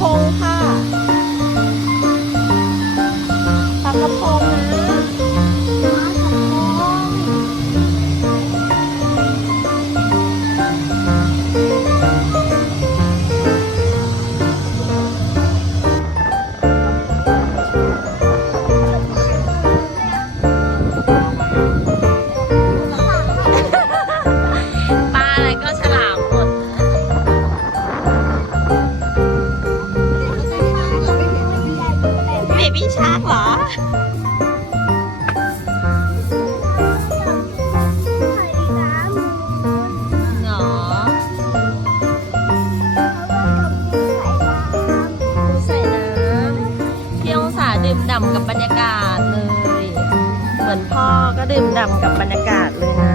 พงค่ะปลากระพง ช้างเหรอหนอใส่น้ำพี่งศาดื่มดำกับบรรยากาศเลย เหมือนพ่อก็ดื่มด่ำกับบรรยากาศเลยนะ